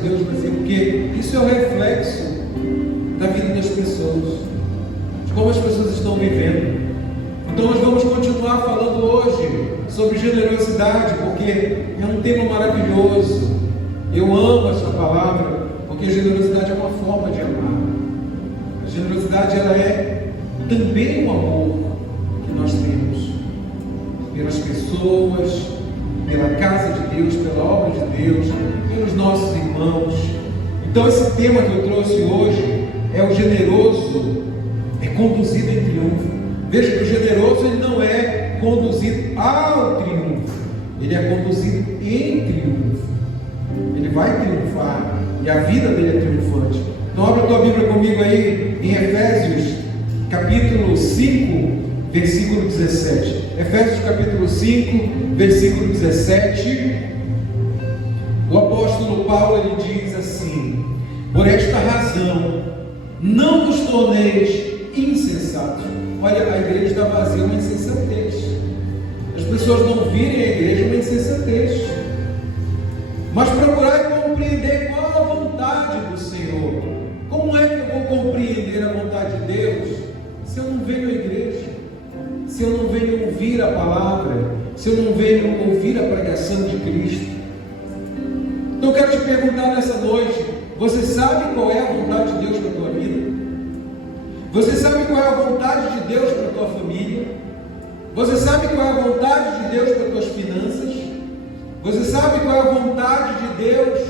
de Deus vazia, porque isso é o reflexo da vida das pessoas, de como as pessoas estão vivendo. Então nós vamos continuar falando hoje sobre generosidade, porque é um tema maravilhoso. Eu amo essa palavra, porque generosidade é uma forma de amar. A generosidade, ela é também um amor que nós temos pelas pessoas, pela casa de Deus, pela obra de Deus, pelos nossos irmãos. Então esse tema que eu trouxe hoje é o generoso é conduzido em triunfo. Veja que o generoso, ele não é conduzido ao triunfo, ele é conduzido em triunfo. Ele vai triunfar e a vida dele é triunfante. Então abre a tua Bíblia comigo aí em Efésios capítulo 5, versículo 17. Efésios capítulo 5, versículo 17. O apóstolo Paulo, ele diz assim: por esta razão não vos torneis insensatos. Olha, a igreja está vazia, uma insensatez. As pessoas não virem a igreja, uma insensatez. Mas procurai compreender qual a vontade do Senhor. Como é que eu vou compreender a vontade de Deus se eu não venho à igreja? Se eu não venho ouvir a palavra? Se eu não venho ouvir a pregação de Cristo? Então eu quero te perguntar nessa noite: você sabe qual é a vontade de Deus para a tua vida? Você sabe qual é a vontade de Deus para a tua família? Você sabe qual é a vontade de Deus para as tuas finanças? Você sabe qual é a vontade de Deus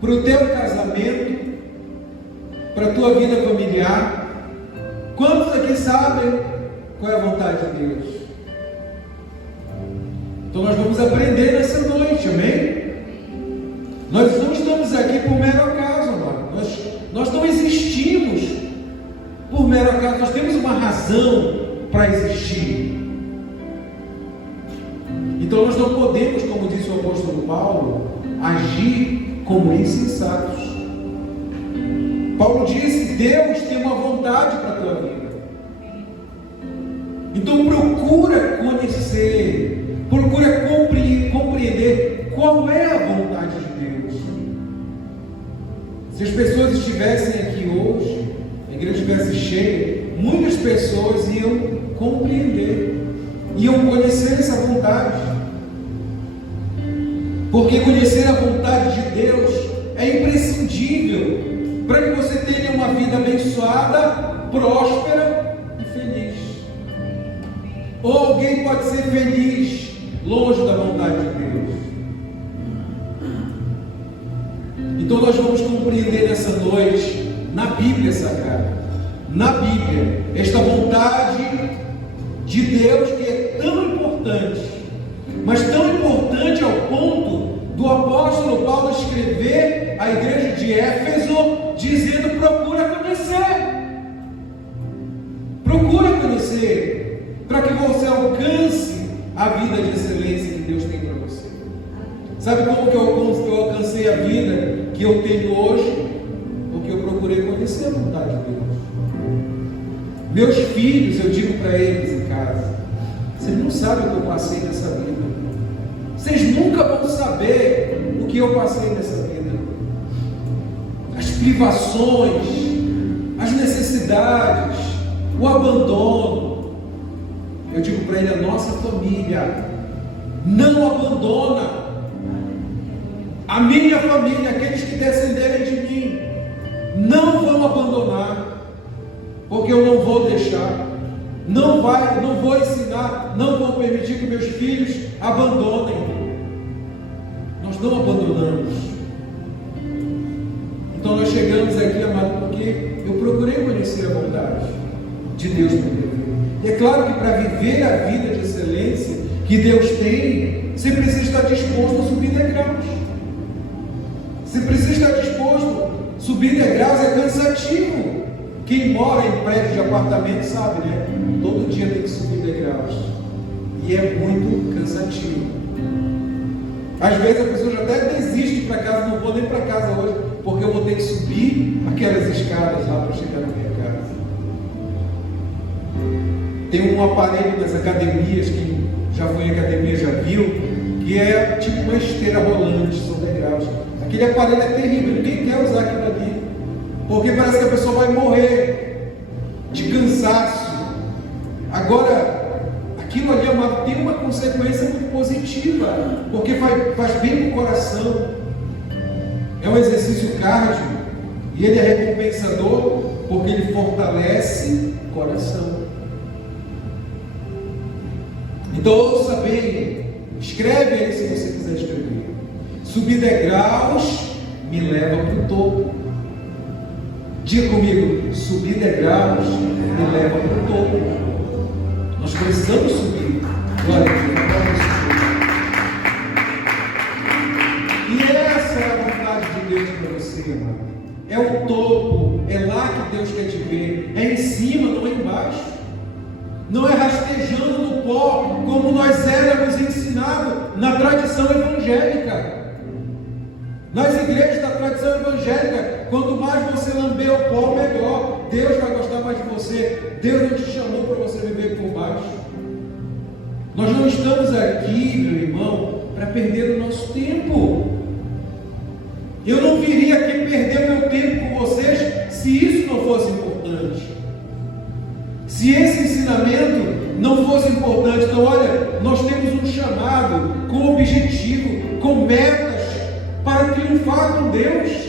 para o teu casamento? Para a tua vida familiar? Quantos aqui sabem qual é a vontade de Deus? Então nós vamos aprender nessa noite, amém? Nós não estamos aqui por mero acaso, amado. Nós não existimos por mero acaso. Nós temos uma razão para existir. Então nós não podemos, como disse o apóstolo Paulo, agir como insensatos. Paulo disse: Deus tem uma vontade para a tua vida. Então procura conhecer, procura compreender qual é a vontade de Deus. Se as pessoas estivessem aqui hoje, a igreja estivesse cheia, muitas pessoas iam compreender, iam conhecer essa vontade. Porque conhecer a vontade de Deus é imprescindível para que você tenha uma vida abençoada, próspera e feliz. Ou alguém pode ser feliz longe da vontade de Deus. Então nós vamos compreender nessa noite, na Bíblia Sagrada, na Bíblia, esta vontade de Deus que é tão importante, mas tão importante ao ponto do apóstolo Paulo escrever à igreja de Éfeso, dizendo: procura conhecer, para que você alcance a vida de excelência que Deus tem para você. Sabe como que eu alcancei a vida que eu tenho hoje? Porque eu procurei conhecer a vontade de Deus. Meus filhos, eu digo para eles em casa: vocês não sabem o que eu passei nessa vida. Vocês nunca vão saber o que eu passei nessa vida. As privações, as necessidades, o abandono. Eu digo para ele: a nossa família não abandona. A minha família, aqueles que descenderem de mim, não vão abandonar, porque eu não vou deixar. Não vou ensinar, não vou permitir que meus filhos abandonem. Nós não abandonamos. Então nós chegamos aqui, amado, porque eu procurei conhecer a vontade de Deus para minha vida. E é claro que para viver a vida de excelência que Deus tem, você precisa estar disposto a subir degraus. Você precisa estar disposto. Subir degraus é cansativo. Quem mora em prédio de apartamento sabe, né? Todo dia tem que subir degraus. E é muito cansativo. Às vezes a pessoa já até desiste para casa: não vou nem para casa hoje, porque eu vou ter que subir aquelas escadas lá para chegar na minha casa. Tem um aparelho nas academias, que já foi em academia, já viu, que é tipo uma esteira rolante, são degraus. Aquele aparelho é terrível, ninguém quer usar aquilo ali, porque parece que a pessoa vai morrer de cansaço. Agora, aquilo ali, amado, tem uma consequência muito positiva, porque faz bem para o coração. É um exercício cardio, e ele é recompensador, porque ele fortalece o coração. Então ouça bem, escreve aí se você quiser escrever. Subir degraus me leva para o topo. Diga comigo, subir degraus me leva para o topo. Nós precisamos subir. Glória a Deus. E essa é a vontade de Deus para você, irmão. É o topo, é lá que Deus quer te ver. É em cima, não é embaixo. Não é rastejando no pó, como nós éramos ensinados na tradição evangélica. Nas igrejas da tradição evangélica, quanto mais você lamber o pó, melhor. Deus vai gostar mais de você. Deus não te chamou para você viver por baixo. Nós não estamos aqui, meu irmão, para perder o nosso tempo. Eu não viria aqui perder meu tempo com vocês se isso não fosse importante. Se esse ensinamento não fosse importante. Então, olha, nós temos um chamado com objetivo, com metas, para triunfar com Deus.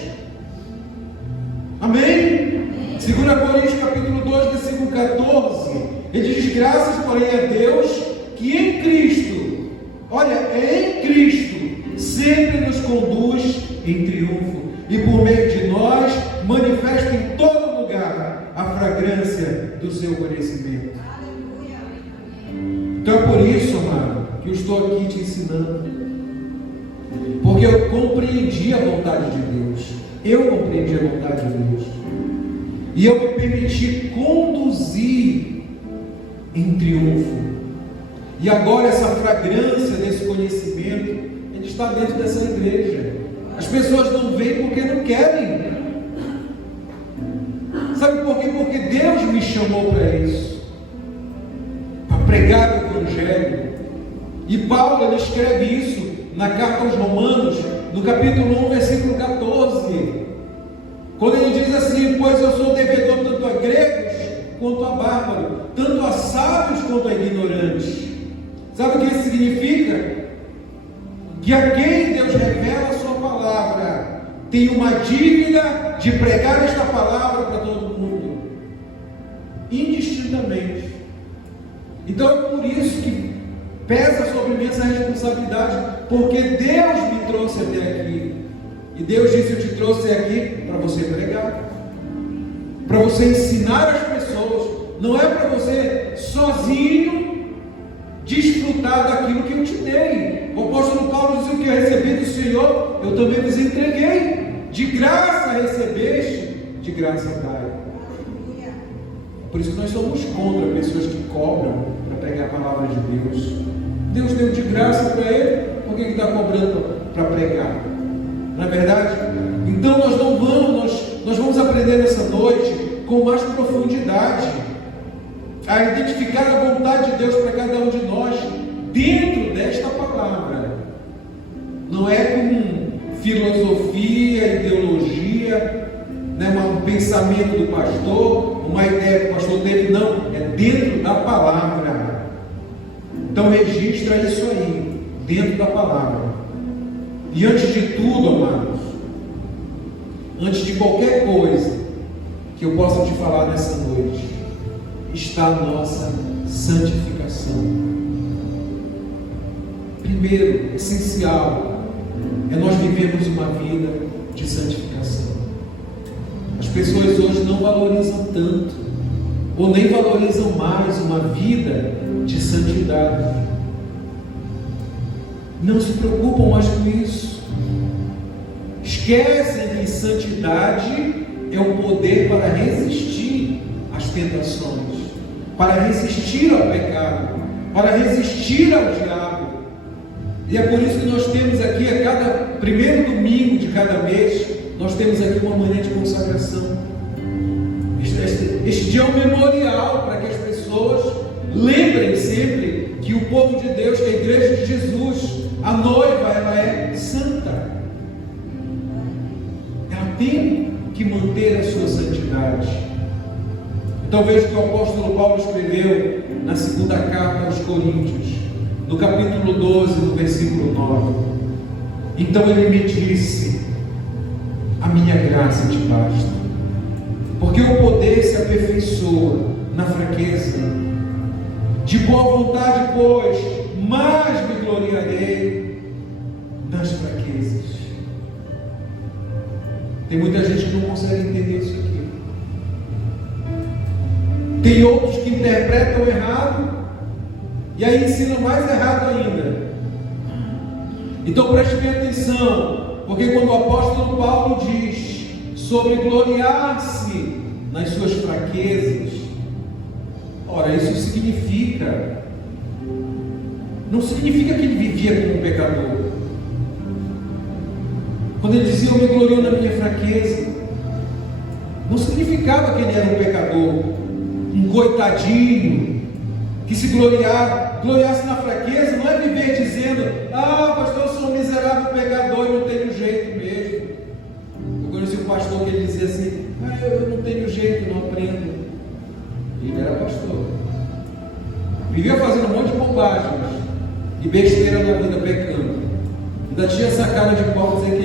Amém? 2 Coríntios capítulo 2, versículo 14, ele diz: graças, porém, a Deus, que em Cristo, olha, é em Cristo, sempre nos conduz em triunfo, e por meio de nós, manifesta em todo lugar a fragrância do seu conhecimento. Então é por isso, amado, que eu estou aqui te ensinando. Porque eu compreendi a vontade de Deus. Eu compreendi a vontade de Deus. E eu me permiti conduzir em triunfo. E agora essa fragrância desse conhecimento, ele está dentro dessa igreja. As pessoas não vêm porque não querem. Sabe por quê? Porque Deus me chamou para isso. Para pregar o Evangelho. E Paulo, ele escreve isso na carta aos Romanos, no capítulo 1, versículo 14, quando ele diz assim: pois eu sou devedor tanto a gregos quanto a bárbaros, tanto a sábios quanto a ignorantes. Sabe o que isso significa? Que a quem Deus revela a sua palavra tem uma dívida de pregar esta palavra para todo mundo, indistintamente. Então é por isso que pesa sobre mim essa responsabilidade, porque Deus me trouxe até aqui. E Deus disse: eu te trouxe aqui para você pregar, para você ensinar as pessoas. Não é para você sozinho desfrutar daquilo que eu te dei. O apóstolo Paulo diz: o que eu recebi do Senhor, eu também vos entreguei. De graça recebeste, de graça dai. Por isso que nós somos contra pessoas que cobram para pregar a palavra de Deus. Deus deu de graça para ele, por que está cobrando para pregar? Não é verdade? Então nós vamos aprender nessa noite com mais profundidade a identificar a vontade de Deus para cada um de nós dentro desta palavra. Não é com filosofia, ideologia, um pensamento do pastor, uma ideia que o pastor teve, não, é dentro da palavra. Então registra isso aí, dentro da palavra. E antes de tudo, amados, antes de qualquer coisa que eu possa te falar nessa noite, está a nossa santificação. Primeiro, essencial, é nós vivermos uma vida de santificação. As pessoas hoje não valorizam tanto, ou nem valorizam mais uma vida de santidade. Não se preocupam mais com isso. Esquecem que santidade é um poder para resistir às tentações, para resistir ao pecado, para resistir ao diabo. E é por isso que nós temos aqui, a cada primeiro domingo de cada mês, nós temos aqui uma manhã de consagração. Este dia é um memorial para que as pessoas lembrem sempre que o povo de Deus, que a igreja de Jesus, a noiva, ela é santa. tem que manter a sua santidade. Então veja que o apóstolo Paulo escreveu na segunda carta aos Coríntios, no capítulo 12, no versículo 9. Então ele me disse: a minha graça te basta, porque o poder se aperfeiçoa na fraqueza. De boa vontade, pois, mais me gloriarei nas fraquezas. Tem muita gente que não consegue entender isso aqui. Tem outros que interpretam errado e aí ensinam mais errado ainda. Então preste bem atenção, porque quando o apóstolo Paulo diz sobre gloriar-se nas suas fraquezas, ora, isso significa, não significa que ele vivia como um pecador. Quando ele dizia eu me glorio na minha fraqueza, não significava que ele era um pecador, um coitadinho, que se gloriasse na fraqueza. Não é viver dizendo: ah, pastor, eu sou um miserável pecador e não tenho jeito mesmo. Eu conheci um pastor que ele dizia assim: ah, eu não tenho jeito, não aprendo. Ele era pastor, vivia fazendo um monte de bobagens e besteira na vida, pecando. Ainda tinha essa cara de pau dizer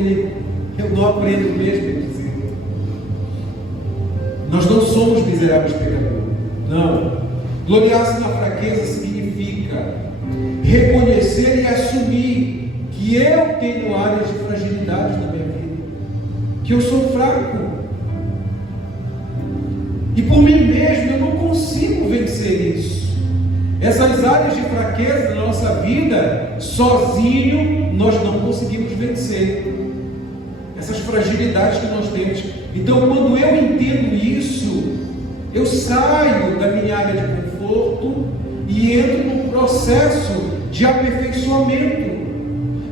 que eu não aprendo mesmo, ele dizia. Nós não somos miseráveis pecadores. Não. Gloriar-se na fraqueza significa reconhecer e assumir que eu tenho áreas de fragilidade na minha vida, que eu sou fraco, e por mim mesmo eu não consigo vencer isso. Essas áreas de fraqueza da nossa vida, sozinho nós não conseguimos vencer essas fragilidades que nós temos. Então, quando eu entendo isso, eu saio da minha área de conforto e entro num processo de aperfeiçoamento,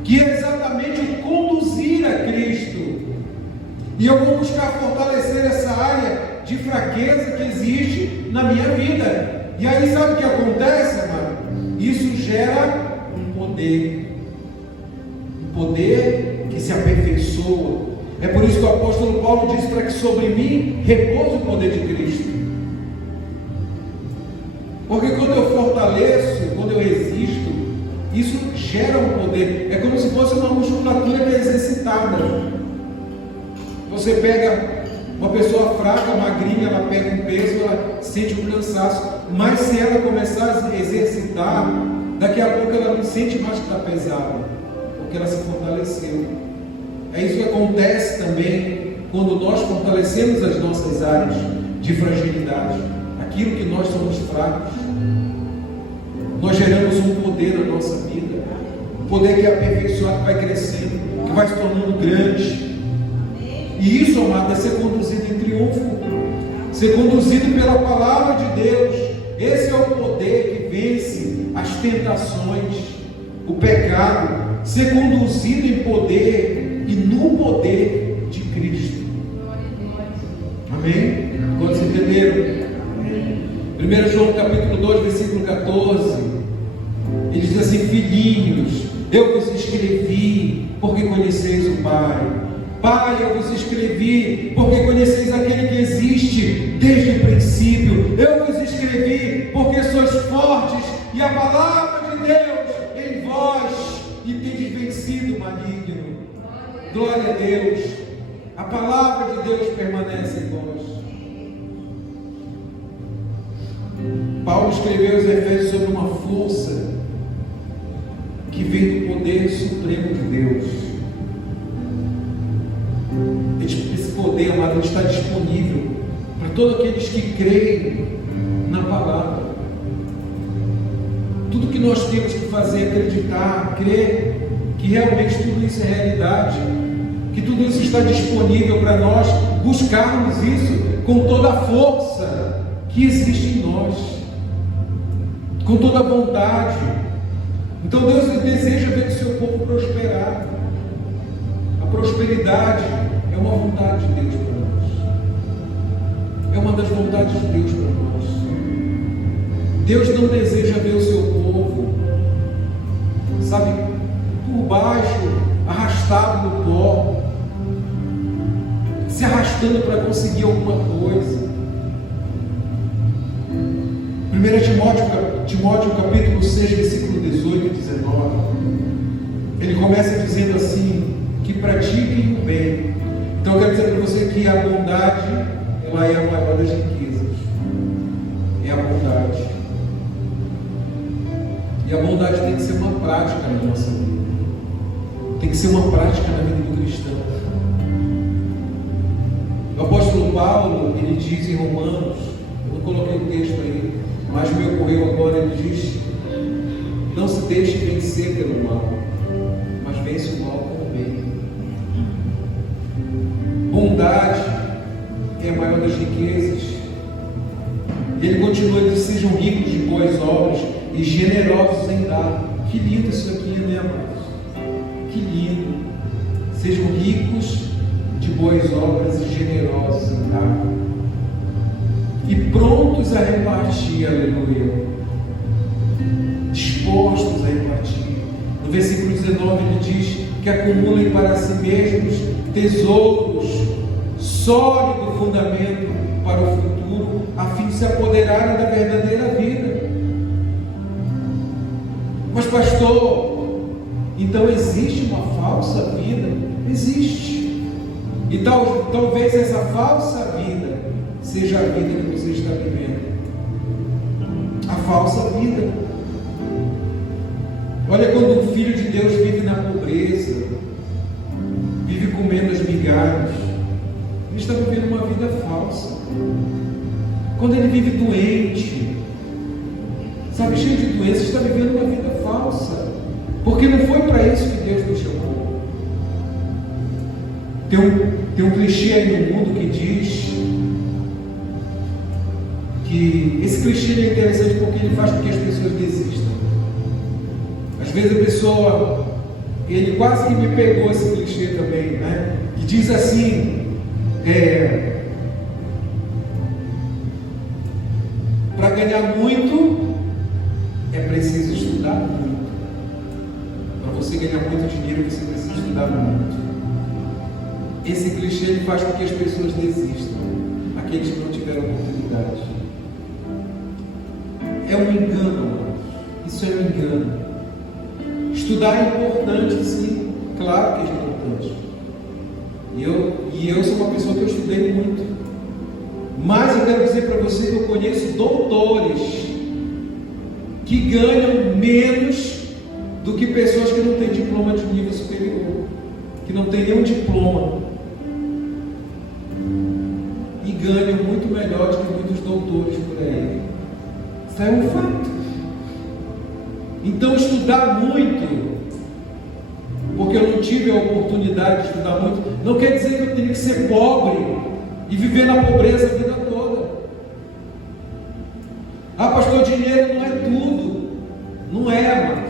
que é exatamente o conduzir a Cristo. E eu vou buscar fortalecer essa área de fraqueza que existe na minha vida. E aí sabe o que acontece, amado? Isso gera um poder que se aperfeiçoa. É por isso que o apóstolo Paulo diz para que sobre mim repouse o poder de Cristo. Porque quando eu fortaleço, quando eu resisto, isso gera um poder. É como se fosse uma musculatura que é exercitada. Você pega uma pessoa fraca, magrinha, ela pega um peso, ela sente um cansaço. Mas se ela começar a exercitar, daqui a pouco ela não sente mais que está pesada, porque ela se fortaleceu. É isso que acontece também quando nós fortalecemos as nossas áreas de fragilidade, aquilo que nós somos fracos. Nós geramos um poder na nossa vida, um poder que é aperfeiçoado, que vai crescendo, que vai se tornando grande. E isso, amado, é ser conduzido em triunfo, ser conduzido pela palavra de Deus. Esse é o poder que vence as tentações, o pecado, ser conduzido em poder e no poder de Cristo. Amém? Quantos entenderam? 1 João capítulo 2, versículo 14, ele diz assim: filhinhos, eu vos escrevi porque conheceis o Pai. Pai, eu vos escrevi porque conheceis aquele que existe desde o princípio. Eu vos escrevi porque sois fortes e a palavra de Deus em vós e tendes vencido o maligno. Glória a Deus. A palavra de Deus permanece em vós. Paulo escreveu aos Efésios sobre uma força que vem do poder supremo de Deus. Esse poder, amado, ele está disponível para todos aqueles que creem na palavra. Tudo que nós temos que fazer é acreditar, crer que realmente tudo isso é realidade, que tudo isso está disponível para nós buscarmos isso com toda a força que existe em nós, com toda a vontade. Então Deus deseja ver o seu povo prosperar. A prosperidade é uma vontade de Deus para nós, é uma das vontades de Deus para nós. Deus não deseja ver o seu povo, sabe, por baixo, arrastado no pó, se arrastando para conseguir alguma coisa. 1 Timóteo capítulo 6, versículo 18 e 19, ele começa dizendo assim, que pratiquem o bem. Então eu quero dizer para você que a bondade, ela é a maior das riquezas. É a bondade. E a bondade tem que ser uma prática na nossa vida. Tem que ser uma prática na vida do cristão. O apóstolo Paulo, ele diz em Romanos, eu não coloquei o texto aí, mas me ocorreu agora, ele diz, não se deixe vencer pelo mal, mas vence o mal com o bem. Bondade é a maior das riquezas. E ele continua, diz, sejam ricos de boas obras e generosos em dar. Que lindo isso aqui, né, amados? Que lindo. Sejam ricos de boas obras e generosos em dar. E prontos a repartir, aleluia. Dispostos a repartir. No versículo 19 ele diz que acumulem para si mesmos tesouros, sólido fundamento para o futuro, a fim de se apoderarem da verdadeira vida. Mas pastor, então existe uma falsa vida? Existe. E talvez essa falsa vida seja a vida que você está vivendo. A falsa vida. Olha, quando o Filho de Deus vive na pobreza, vive comendo as migalhas, ele está vivendo uma vida falsa. Quando ele vive doente, sabe, cheio de doenças, está vivendo uma vida falsa, porque não foi para isso que Deus nos chamou. Tem um clichê aí no mundo que diz que esse clichê é interessante porque ele faz com que as pessoas desistam. Às vezes a pessoa, ele quase que me pegou esse clichê também, né? E diz assim, para ganhar muito é preciso estudar muito. Para você ganhar muito dinheiro você precisa estudar muito. Esse clichê ele faz com que as pessoas desistam, aqueles que não tiveram oportunidade. É um engano, amados. Isso é um engano. Estudar é importante, sim, claro que é importante. E eu sou uma pessoa que eu estudei muito. Mas eu quero dizer para você que eu conheço doutores que ganham menos do que pessoas que não têm diploma de nível superior, que não têm nenhum diploma, e ganham muito melhor do que muitos doutores por aí. Isso é um fato. Então estudar muito, porque eu não tive a oportunidade de estudar muito, não quer dizer que eu tenho que ser pobre e viver na pobreza a vida toda. Ah, pastor, dinheiro não é tudo. Não é, mano.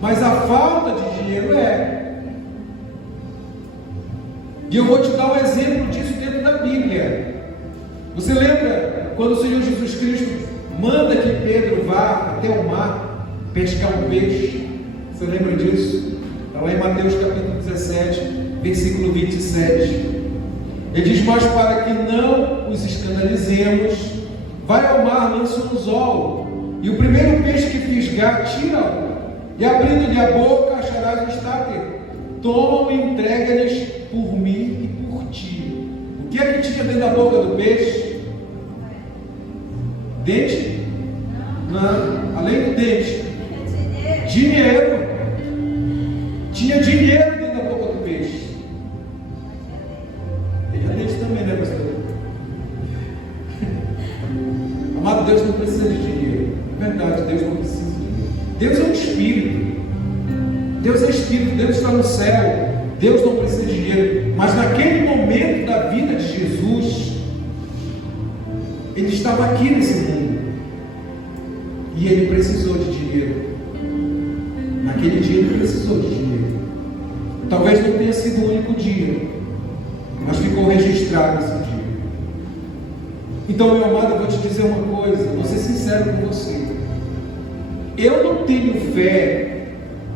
Mas a falta de dinheiro é. E eu vou te dar um exemplo disso dentro da Bíblia. Você lembra quando o Senhor Jesus Cristo manda que Pedro vá até o mar pescar um peixe? Você lembra disso? Está lá em Mateus capítulo 17, versículo 27. Ele diz, mas para que não os escandalizemos, vai ao mar, lança um anzol, e o primeiro peixe que fisgar, tira-o, e abrindo-lhe a boca, acharás o estáter. Toma-o e entrega-lhes por mim e por ti. O que é que tinha dentro da boca do peixe? Dente? Não, além do dente. Dinheiro. Tinha dinheiro dentro da boca do peixe. Tinha dente também, né, pastor? Amado, Deus não precisa de dinheiro. É verdade, Deus não precisa de dinheiro. Deus é um espírito. Deus é espírito, Deus está no céu. Deus não precisa de dinheiro. Mas naquele momento da vida de Jesus, ele estava aqui nesse mundo. E ele precisou de dinheiro. Naquele dia ele precisou de dinheiro. Talvez não tenha sido o único dia, mas ficou registrado esse dia. Então, meu amado, eu vou te dizer uma coisa, vou ser sincero com você. Eu não tenho fé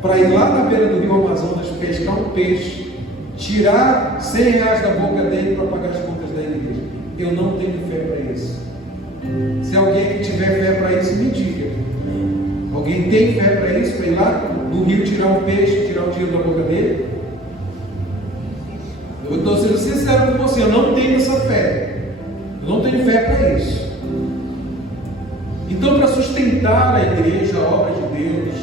para ir lá na beira do rio Amazonas pescar um peixe, tirar R$100 da boca dele para pagar as contas da igreja. Eu não tenho fé para isso. Se alguém que tiver fé para isso, me diga. Alguém tem fé para isso? Para ir lá no rio tirar um peixe, tirar o dinheiro da boca dele? Eu estou sendo sincero com você, eu não tenho essa fé. Eu não tenho fé para isso. Então, para sustentar a igreja, a obra de Deus,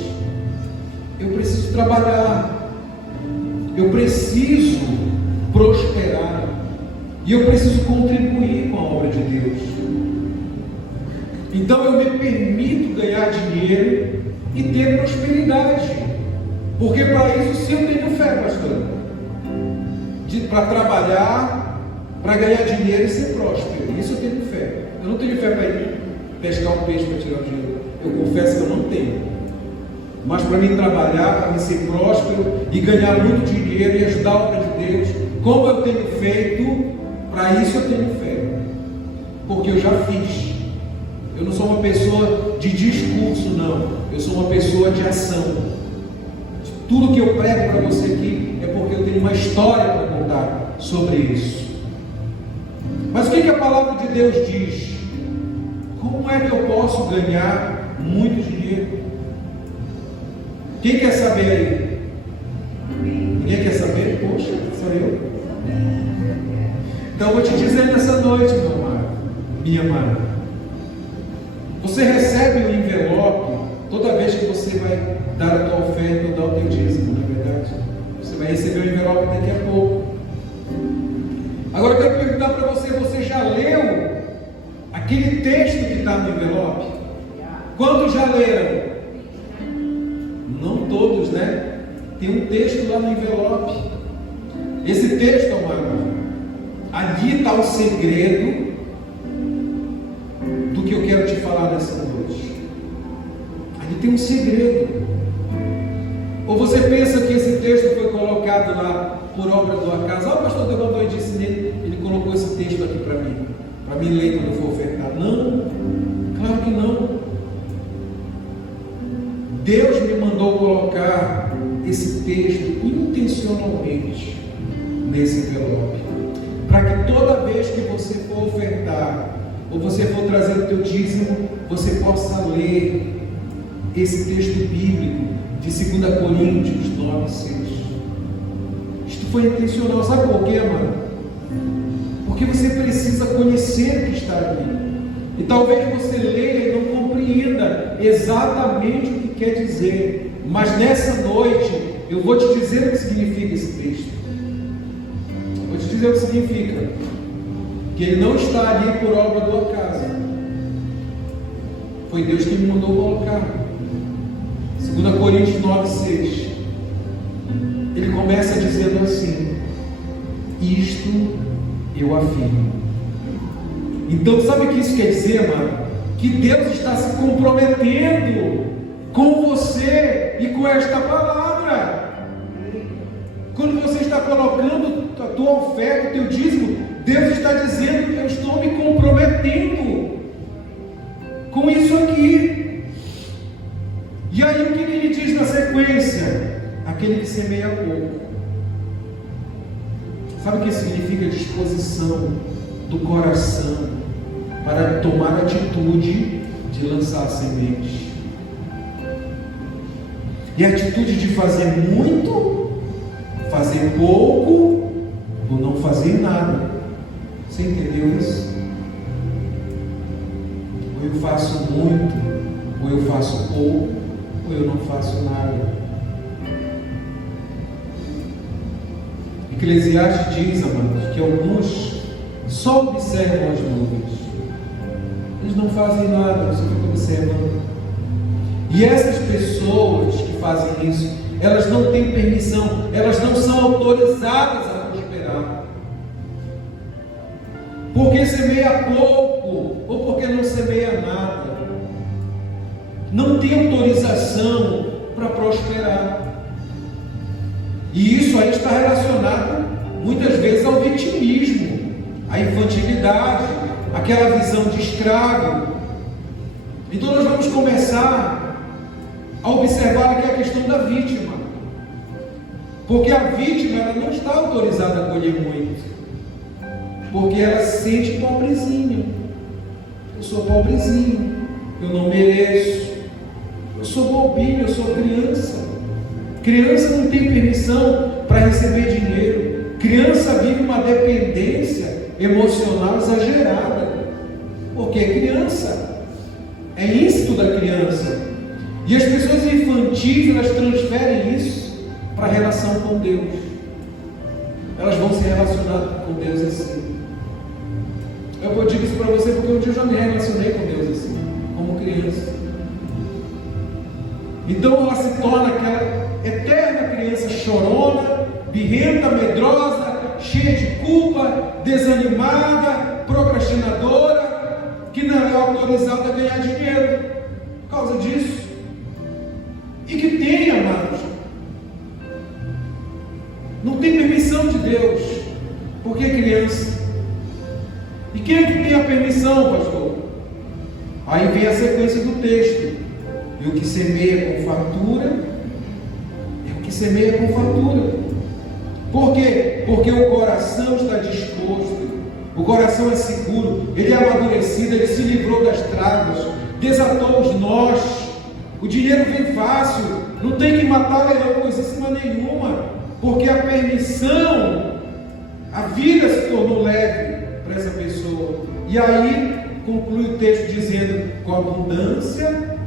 eu preciso trabalhar, eu preciso prosperar, e eu preciso contribuir com a obra de Deus. Então eu me permito ganhar dinheiro e ter prosperidade, porque para isso sim eu tenho fé, pastor, para trabalhar, para ganhar dinheiro e ser próspero. Isso eu tenho fé. Eu não tenho fé para ir pescar um peixe para tirar o dinheiro. Eu confesso que eu não tenho. Mas para mim trabalhar, para mim ser próspero e ganhar muito dinheiro e ajudar a obra de Deus, como eu tenho feito, para isso eu tenho fé. Porque eu já fiz. Eu não sou uma pessoa de discurso, não. Eu sou uma pessoa de ação. Tudo que eu prego para você aqui é porque eu tenho uma história para contar sobre isso. Mas o que a palavra de Deus diz? Como é que eu posso ganhar muito dinheiro? Quem quer saber aí? Ninguém quer saber? Poxa, sou eu. Então eu vou te dizer nessa noite, meu amado, minha amada. Você recebe um envelope toda vez que você vai dar a tua oferta ou dar o teu dízimo, não é verdade? Você vai receber o envelope daqui a pouco. Agora eu quero perguntar para você, você já leu aquele texto que está no envelope? Quantos já leram? Não todos, né? Tem um texto lá no envelope. Esse texto, amado, ali está o segredo do que eu quero te falar nessa noite. Ali tem um segredo. Ou você pensa que esse texto foi colocado lá por obra do acaso? O pastor Deus mandou e disse nele, ele colocou esse texto aqui para mim ler quando eu for ofertar. Não, claro que não. Deus me mandou colocar esse texto intencionalmente nesse envelope, para que toda vez que você for ofertar, ou você for trazer o teu dízimo, você possa ler esse texto bíblico de 2 Coríntios 9:6. Isto foi intencional, sabe por quê, mano? Porque você precisa conhecer o que está ali. E talvez você leia e não compreenda exatamente o que quer dizer, mas nessa noite eu vou te dizer o que significa esse texto. Eu vou te dizer o que significa. Que ele não está ali por obra do acaso. Foi Deus que me mandou colocar. 2 Coríntios 9:6. Ele começa dizendo assim: isto eu afirmo. Então, sabe o que isso quer dizer, mano? Que Deus está se comprometendo com você e com esta palavra. Quando você está colocando a tua oferta, o teu dízimo, Deus está dizendo: eu estou me comprometendo com isso aqui. E aí o que ele diz na sequência? Aquele que semeia pouco. Sabe o que significa disposição do coração para tomar a atitude de lançar a semente? E a atitude de fazer muito, fazer pouco ou não fazer nada. Você entendeu isso? Ou eu faço muito, ou eu faço pouco, ou eu não faço nada. Eclesiastes diz, amados, que alguns só observam as nuvens. Eles não fazem nada, só ficam observando. E essas pessoas que fazem isso, elas não têm permissão, elas não são autorizadas a prosperar. Porque semeia pouco, ou porque não semeia nada. Não tem autorização para prosperar. E isso aí está relacionado muitas vezes ao vitimismo, à infantilidade, aquela visão de escravo. Então nós vamos começar a observar aqui a questão da vítima. Porque a vítima ela não está autorizada a colher muito, porque ela se sente pobrezinha. Eu sou pobrezinho, eu não mereço, eu sou bobinho, eu sou criança. Criança não tem permissão para receber dinheiro. Criança vive uma dependência emocional exagerada, porque é criança, é ínsito da criança. E as pessoas infantis, elas transferem isso para a relação com Deus. Elas vão se relacionar com Deus assim. Eu digo isso para você porque um dia eu já me relacionei com Deus assim, como criança. Então ela se torna aquela eterna criança chorona, birrenta, medrosa, cheia de culpa, desanimada, procrastinadora, que não é autorizada a ganhar dinheiro por causa disso. E que tem, amados, não tem permissão de Deus, porque é criança. E quem é que tem a permissão, pastor? Aí vem a sequência do texto. E o que semeia com fartura, é o que semeia com fartura. Por quê? Porque o coração está disposto, o coração é seguro, ele é amadurecido, ele se livrou das travas, desatou os nós. O dinheiro vem fácil, não tem que matar leão coisíssima nenhuma, porque a permissão, a vida se tornou leve para essa pessoa. E aí conclui o texto dizendo: com abundância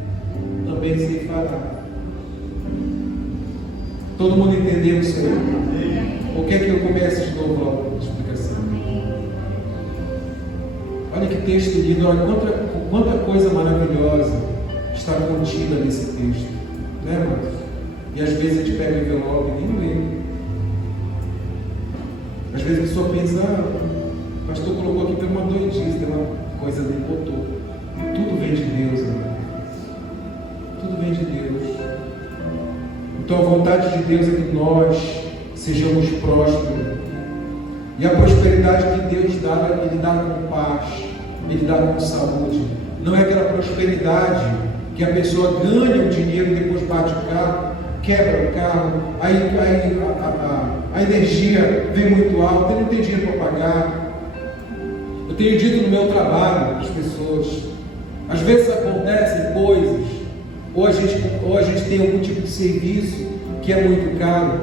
também se fará. Todo mundo entendeu isso aí? Ou quer que eu comece de novo a explicação? Olha que texto lindo, olha quanta coisa maravilhosa está contida nesse texto, né, irmãos? E às vezes a gente pega o envelope e nem lê. Às vezes a pessoa pensa: o pastor colocou aqui para uma doidice, tem uma coisa ali, botou. Tudo vem de Deus, irmão. Tudo vem de Deus. Então a vontade de Deus é que nós sejamos prósperos. E a prosperidade que Deus dá, Ele dá com paz, Ele dá com saúde. Não é aquela prosperidade que a pessoa ganha o dinheiro e depois bate o carro, quebra o carro, aí a energia vem muito alta, ele não tem dinheiro para pagar. Eu tenho dito no meu trabalho para as pessoas, às vezes acontecem coisas, ou a gente tem algum tipo de serviço que é muito caro,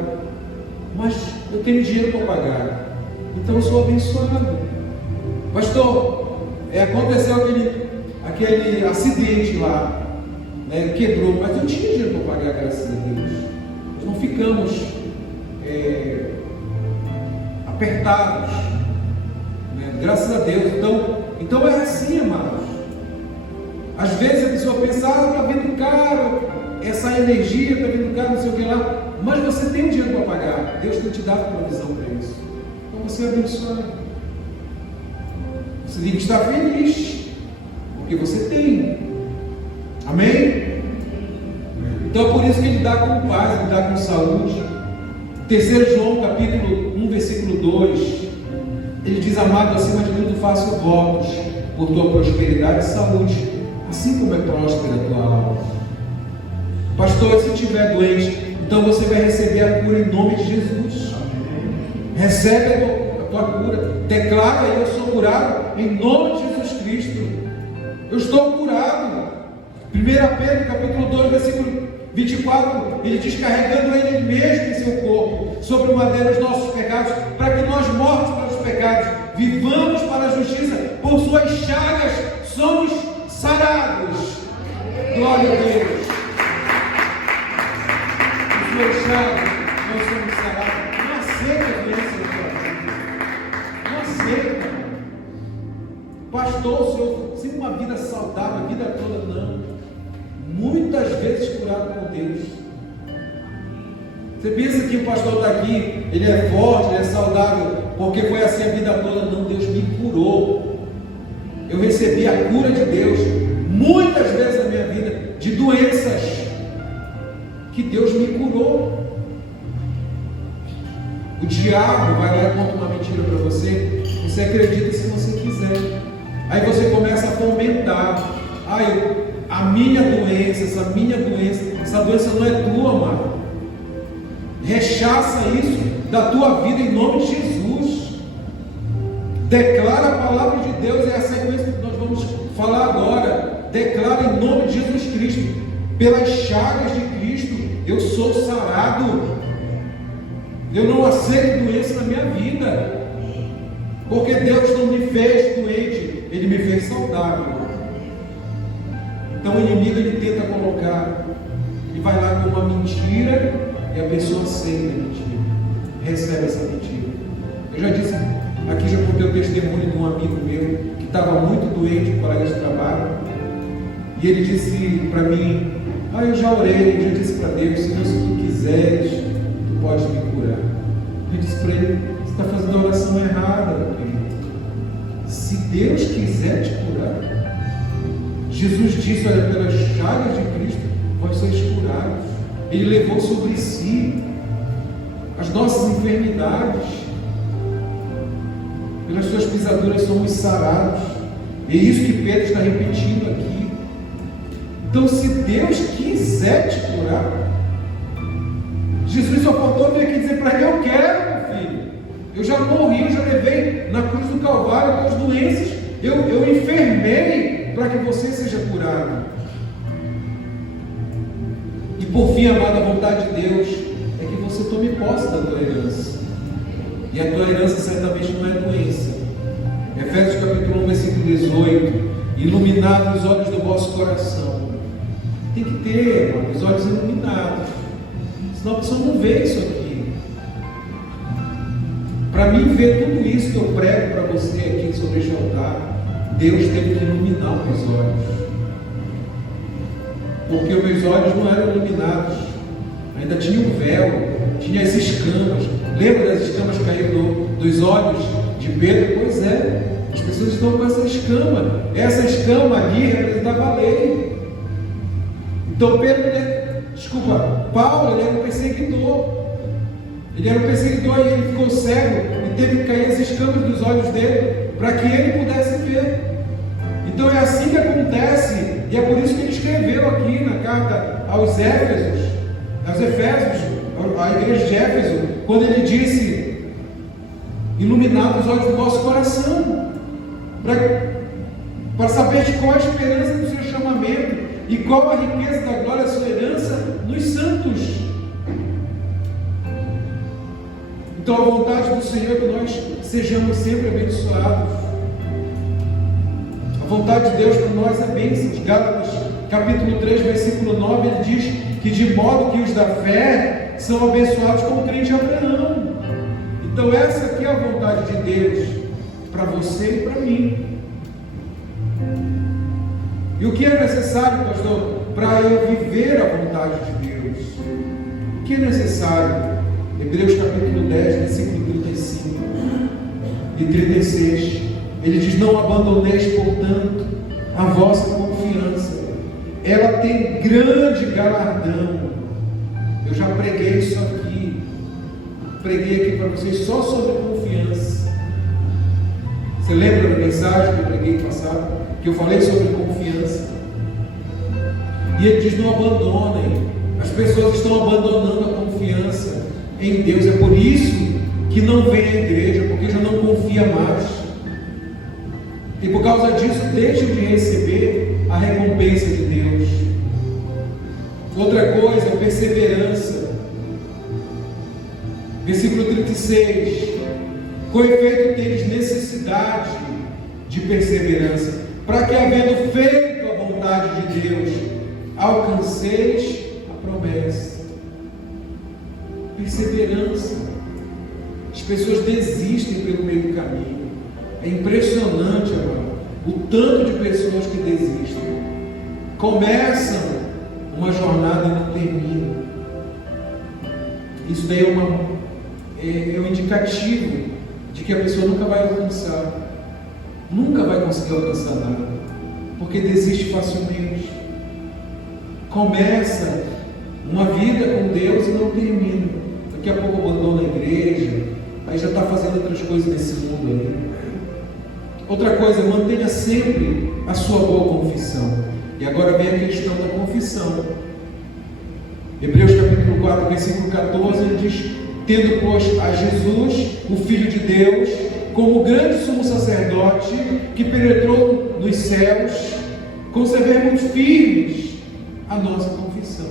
mas eu tenho dinheiro para pagar, então eu sou abençoado. Pastor, aconteceu aquele acidente lá, né, quebrou, mas eu tinha dinheiro para pagar, graças a Deus. Nós não ficamos apertados, né, graças a Deus. Então é assim, amados. Às vezes a pessoa pensa: está vindo caro, essa energia está vindo caro, não sei o que lá, mas você tem dinheiro para pagar. Deus tem te dado provisão para isso. Então você é abençoado. Você tem que estar feliz, porque você tem. Amém? Então é por isso que Ele dá com paz, Ele dá com saúde. 3 João capítulo 1, versículo 2, ele diz: amado, acima de tudo faço votos por tua prosperidade e saúde, assim como é próspera a tua alma. Pastor, se estiver doente, então você vai receber a cura em nome de Jesus. Recebe a tua cura, declara: eu sou curado em nome de Jesus Cristo. Eu estou curado. 1 Pedro capítulo 2, versículo 24, ele diz: carregando Ele mesmo em seu corpo sobre o madeiro os nossos pecados, para que nós, mortos para os pecados, vivamos para a justiça. Por suas chagas somos sarados. Glória a Deus. Por suas chagas nós somos sarados. Não aceita a doença da tua vida. Não aceita. Pastor, o senhor tem uma vida saudável a vida toda? Não. Muitas vezes curado por Deus. Você pensa que o pastor está aqui, ele é forte, ele é saudável, porque foi assim a vida toda? Não, Deus me curou. Eu recebi a cura de Deus muitas vezes na minha vida, de doenças que Deus me curou. O diabo vai lá e conta uma mentira para você, você acredita se você quiser. Aí você começa a fomentar: a minha doença, essa doença não é tua, amado. Rechaça isso da tua vida em nome de Jesus. Declara a palavra de Deus, é a sequência que nós vamos falar agora. Declara em nome de Jesus Cristo, pelas chagas de Cristo, eu sou sarado. Eu não aceito doença na minha vida, porque Deus não me fez doente, Ele me fez saudável. Então o inimigo ele tenta colocar, e vai lá com uma mentira, e a pessoa aceita a mentira, recebe essa mentira. Eu já disse, aqui já contei o testemunho de um amigo meu, que estava muito doente, um colega de trabalho, e ele disse para mim, eu já orei, já disse para Deus, Senhor, se tu quiseres, tu podes me curar. Eu disse para ele, você está fazendo a oração errada, meu querido. Se Deus quiser te curar, Jesus disse, olha, pelas chagas de Cristo, vós sois curados. Ele levou sobre si as nossas enfermidades, pelas suas pisaduras somos sarados. É isso que Pedro está repetindo aqui. Então, se Deus quiser te curar, Jesus só faltou vir aqui dizer para ele, eu quero, meu filho. Eu já morri, eu já levei na cruz do Calvário as doenças, eu enfermei para que você seja curado. E por fim, amada, a vontade de Deus é que você tome posse da tua herança. E a tua herança certamente não é doença. Efésios capítulo 1, versículo 18. Iluminados os olhos do vosso coração. Tem que ter, irmão, os olhos iluminados. Senão a pessoa não vê isso aqui. Para mim ver tudo isso que eu prego para você aqui sobre este altar, Deus teve que iluminar os meus olhos. Porque os meus olhos não eram iluminados. Ainda tinha um véu, tinha as escamas. Lembra das escamas que caíram dos olhos de Pedro? Pois é, as pessoas estão com essa escama. Essa escama ali representava a lei. Então Paulo, ele era um perseguidor. Ele era um perseguidor e ele ficou cego e teve que cair as escamas dos olhos dele para que ele pudesse ver. Então é assim que acontece, e é por isso que ele escreveu aqui na carta aos Efésios, à igreja de Éfeso, quando ele disse: iluminados os olhos do vosso coração, para saber qual a esperança do seu chamamento e qual a riqueza da glória da sua herança nos santos. Então a vontade do Senhor é que nós sejamos sempre abençoados. A vontade de Deus para nós é bênçãos. Gálatas capítulo 3, versículo 9, ele diz que de modo que os da fé são abençoados com o crente Abraão. Então essa aqui é a vontade de Deus para você e para mim. E o que é necessário, pastor, para eu viver a vontade de Deus? O que é necessário? Hebreus capítulo 10, versículo 35 e 36. Ele diz: não abandoneis, portanto, a vossa confiança. Ela tem grande galardão. Eu já preguei isso aqui. Preguei aqui para vocês só sobre confiança. Você lembra da mensagem que eu preguei passado? Que eu falei sobre confiança. E ele diz: não abandonem. As pessoas estão abandonando a confiança em Deus. É por isso que não vem à igreja, porque já não confia mais. E por causa disso deixam de receber a recompensa de Deus. Outra coisa, perseverança. Versículo 36. Com efeito tendes necessidade de perseverança, para que, havendo feito a vontade de Deus, alcanceis a promessa. Perseverança. As pessoas desistem pelo meio do caminho. É impressionante, amado, o tanto de pessoas que desistem. Começam uma jornada e não terminam. Isso daí é um indicativo de que a pessoa nunca vai alcançar. Nunca vai conseguir alcançar nada, porque desiste facilmente. Começa uma vida com Deus e não termina. Daqui a pouco abandona a igreja, aí já está fazendo outras coisas nesse mundo aí. Outra coisa, mantenha sempre a sua boa confissão. E agora vem a questão da confissão. Hebreus capítulo 4, versículo 14, ele diz: tendo, pois, a Jesus, o Filho de Deus, como grande sumo sacerdote, que penetrou nos céus, conservemos firmes a nossa confissão.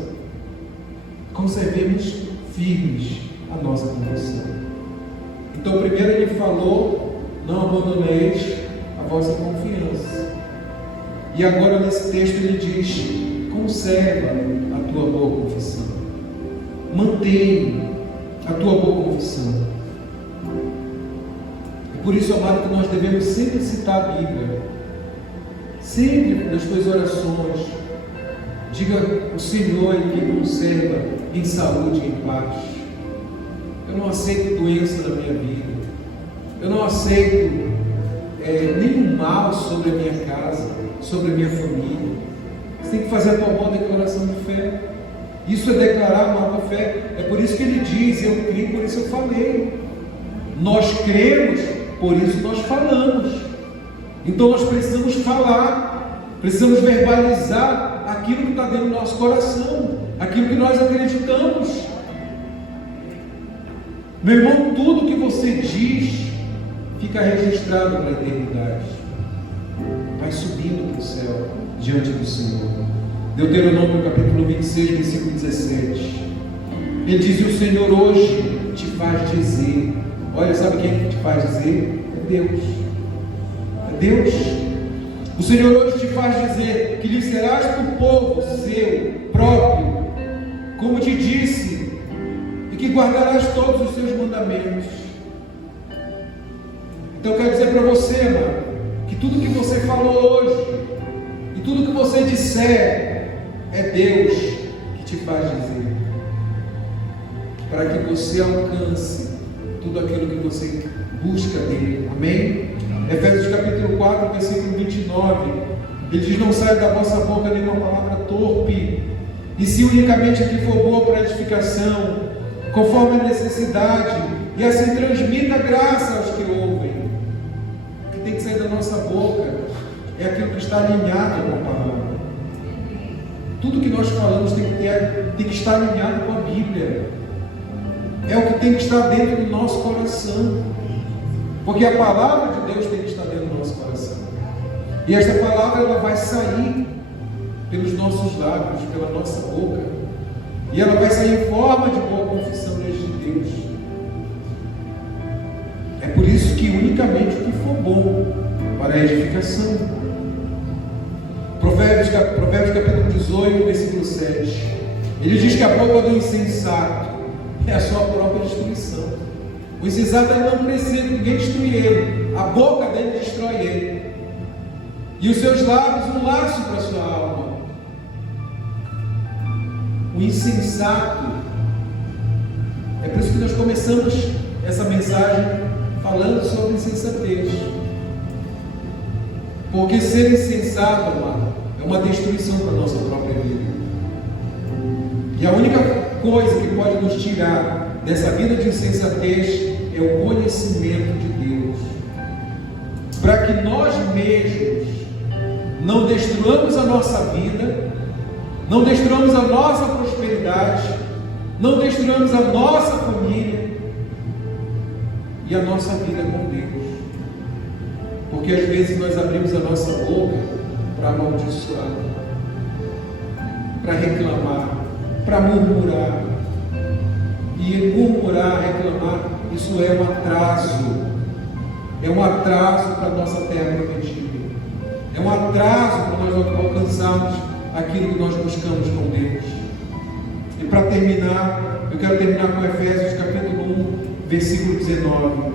Conservemos firmes a nossa confissão. Então, primeiro ele falou: não abandoneis a vossa confiança. E agora nesse texto ele diz: conserva a tua boa confissão. Mantenha a tua boa confissão. É por isso, amado, que nós devemos sempre citar a Bíblia. Sempre nas tuas orações. Diga: o Senhor, Ele me conserva em saúde e em paz. Eu não aceito doença na minha vida. Eu não aceito nenhum mal sobre a minha casa, sobre a minha família. Você tem que fazer a tua boa declaração de fé. Isso é declarar uma fé. É por isso que ele diz: eu creio, por isso eu falei. Nós cremos, por isso nós falamos. Então nós precisamos falar, precisamos verbalizar aquilo que está dentro do nosso coração, aquilo que nós acreditamos. Meu irmão, tudo que você diz fica registrado para a eternidade, vai subindo para o céu diante do Senhor. Deuteronômio capítulo 26, versículo 17, ele diz: e o Senhor hoje te faz dizer. Olha, sabe quem te faz dizer? É Deus. É Deus. O Senhor hoje te faz dizer que lhe serás por povo seu próprio, como te disse, e que guardarás todos os seus mandamentos. Então eu quero dizer para você, amado, que tudo que você falou hoje e tudo que você disser é Deus que te faz dizer, para que você alcance tudo aquilo que você busca dele. Amém? Efésios capítulo 4, versículo 29, ele diz: não saia da vossa boca nenhuma palavra torpe, e se unicamente a que for boa para edificação, conforme a necessidade, e assim transmita graça aos que ouvem. O que tem que sair da nossa boca é aquilo que está alinhado com a palavra. Tudo que nós falamos tem que estar alinhado com a Bíblia. É o que tem que estar dentro do nosso coração, porque a palavra de Deus tem que estar dentro do nosso coração, e esta palavra ela vai sair pelos nossos lábios, pela nossa boca, e ela vai sair em forma de boa confissão diante de Deus. É por isso que unicamente o que for bom para a edificação. Provérbios capítulo 18, versículo 7, ele diz que a boca do insensato é a sua própria destruição. O insensato não precisa que ninguém destrua ele, a boca dele destrói ele, e os seus lábios um laço para a sua alma. O insensato, é por isso que nós começamos essa mensagem falando sobre insensatez, porque ser insensato, amado, é uma destruição para a nossa própria vida. E a única coisa que pode nos tirar dessa vida de insensatez é o conhecimento de Deus, para que nós mesmos não destruamos a nossa vida, não destruamos a nossa prosperidade, não destruamos a nossa família e a nossa vida com Deus, porque às vezes nós abrimos a nossa boca para amaldiçoar, para reclamar, para murmurar. E murmurar, reclamar, isso é um atraso. É um atraso para a nossa terra prometida. É um atraso para nós alcançarmos aquilo que nós buscamos com Deus. E para terminar, eu quero terminar com Efésios capítulo 1, versículo 19.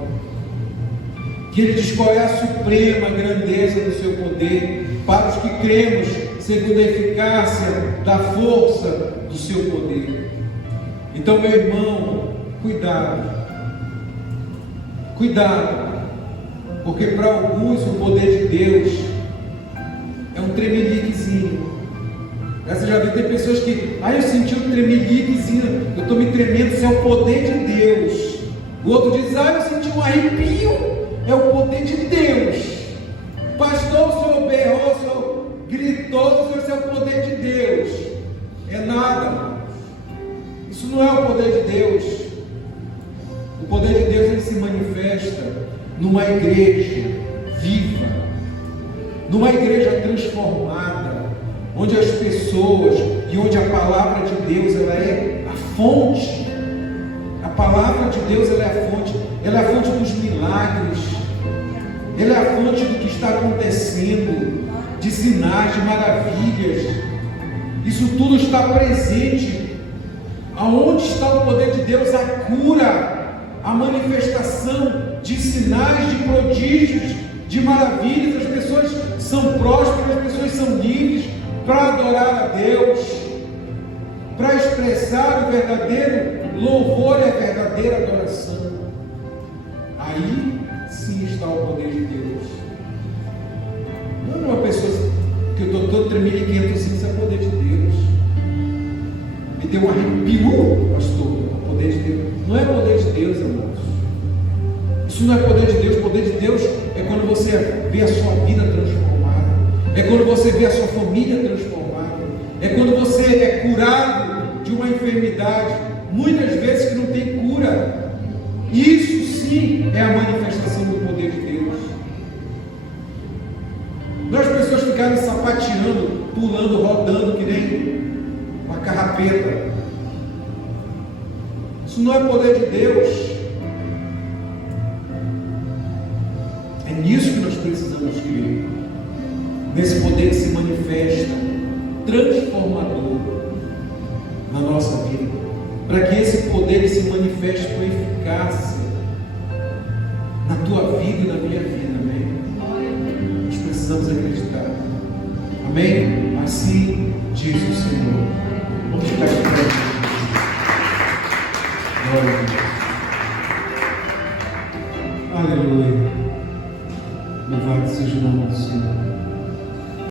Que ele diz qual é a suprema grandeza do seu poder para os que cremos, segundo a eficácia da força do seu poder. Então, meu irmão, cuidado, porque para alguns o poder de Deus é um tremeliquezinho. Você já viu, tem pessoas que, eu senti um tremeliquezinho, eu estou me tremendo, isso é o poder de Deus. O outro diz, eu senti um arrepio, é o poder de Deus. Pastor, o senhor berrou, o senhor gritou, isso é o poder de Deus. É nada, irmãos. Isso não é o numa igreja viva, numa igreja transformada, onde as pessoas e onde a palavra de Deus ela é a fonte. A palavra de Deus ela é a fonte dos milagres, ela é a fonte do que está acontecendo, de sinais, de maravilhas. Isso tudo está presente. Aonde está o poder de Deus? A cura, a manifestação de sinais, de prodígios, de maravilhas. As pessoas são prósperas, as pessoas são livres para adorar a Deus, para expressar o verdadeiro louvor e a verdadeira adoração. Aí sim está o poder de Deus. Não é uma pessoa que eu estou todo tremeliquento assim, isso é o poder de Deus. Me deu um arrepio, pastor, o poder de Deus. Não é poder de Deus, irmãos. Isso não é poder de Deus. O poder de Deus é quando você vê a sua vida transformada, é quando você vê a sua família transformada, é quando você é curado de uma enfermidade, muitas vezes que não tem cura. Isso sim é a manifestação do poder de Deus. Não as pessoas ficarem sapateando, pulando, rodando que nem uma carrapeta. Isso não é poder de Deus. É nisso que nós precisamos crer, nesse poder que se manifesta transformador na nossa vida, para que esse poder se manifeste com eficácia na tua vida e na minha vida. Amém? Nós precisamos acreditar. Amém? Assim diz o Senhor. Vamos ficar de pé. Glória a Deus. Aleluia. Louvado seja o nome do Senhor.